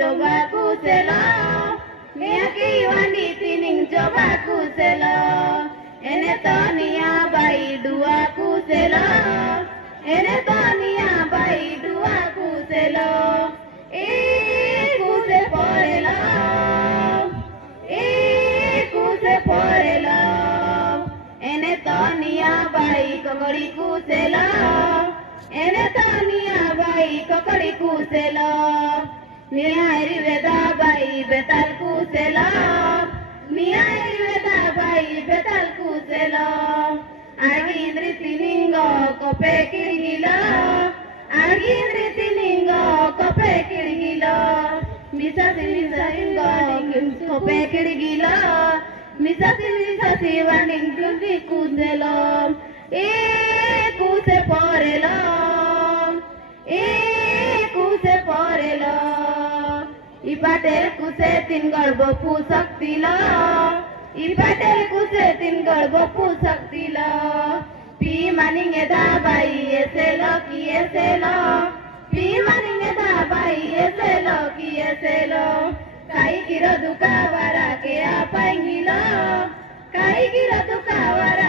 coba kuselo. Miyaki wandi tining coba kuselo. Ene tonia bai dua kuselo. Ene tonia bai dua kuselo. Kuse porelo. Kuse porelo. Ene tonia bai kokori kuselo. Ene tonia bai kokori kuselo. Niari veda bai betal kuselo. Niari veda bai betal kuselo. Agindri tiningo kope kirgilo. Agindri tiningo kope kirgilo. Misa silingo kope kirgilo. Misa siwaning kundi kuselo. Kuse porelo. Kuse porelo. Ipatel kuse tinggal bopu saktilo. Ipatel kuse tinggal bopu saktilo. Pi maning eda bai eselo ki eselo. Pi maning eda bai eselo ki eselo. Kai kiro duka wara ke apa ingilo. Kai kiro duka wara